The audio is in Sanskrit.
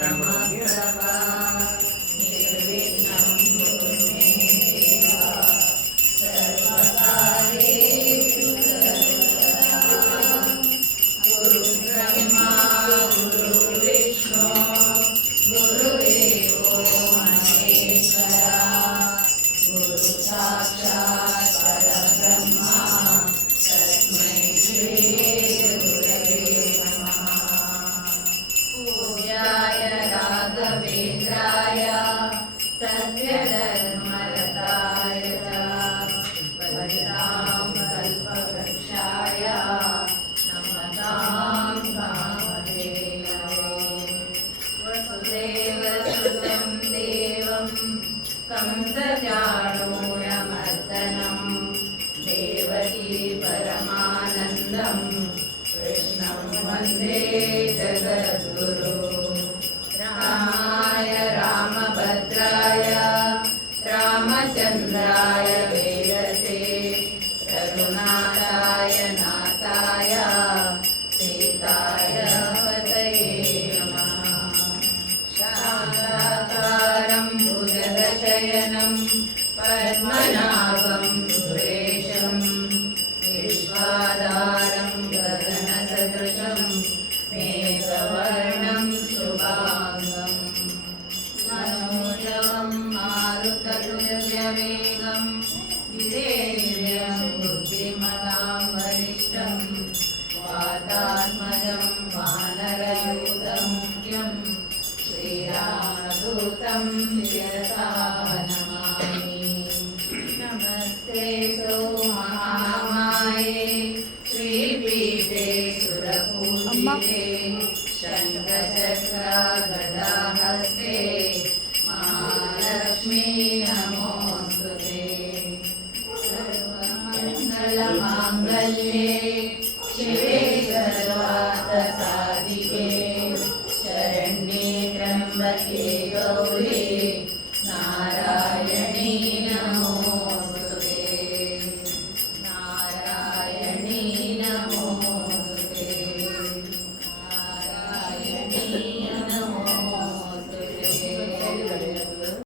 समप्रभा निर्विघ्नं कुरु मे देव सर्वकार्येषु सर्वदा गुरुर्ब्रह्मा गुरुर्विष्णु गुरुदेवो महेश्वरा गुरु साक्षात् परब्रह्मा तस्मै श्री गुरवे नमः। पूज्याय राघवेन्द्राय सत्यधर्मरताय च भजतां कल्पवृक्षाय नमतां कामधेनवे। वसुदेवसुतं देवं कंसचाणूरमर्दनं देवकी परमानन्दं कृष्णं वन्दे जगद्गुरु। रामाय रामभद्राय रामचन्द्राय वेदसे रघुनाथाय नाथाय सीताय पतये नमः। शान्ताकारं भुजगशयनं पद्मनाभं सुरेशं विश्वाधारं गगनसदृशं मेघवर्णं शुभाङ्गं मनोजवं मारुततुल्यवेगं गिरेन्द्रं बुद्धिमतां वरिष्ठं वातात्मजं वानरयूथमुख्यं श्रीरामदूतं शिरसा नमामि। नमस्ते सो महामाये श्रीपीठे सुरपूजिते शङ्खचक्रगदाहस्ते महालक्ष्मी नमोऽस्तुते। सर्वमङ्गलमाङ्गल्ये शिवे सर्वार्थसाधिके शरण्ये त्र्यम्बके गौरी नारायणी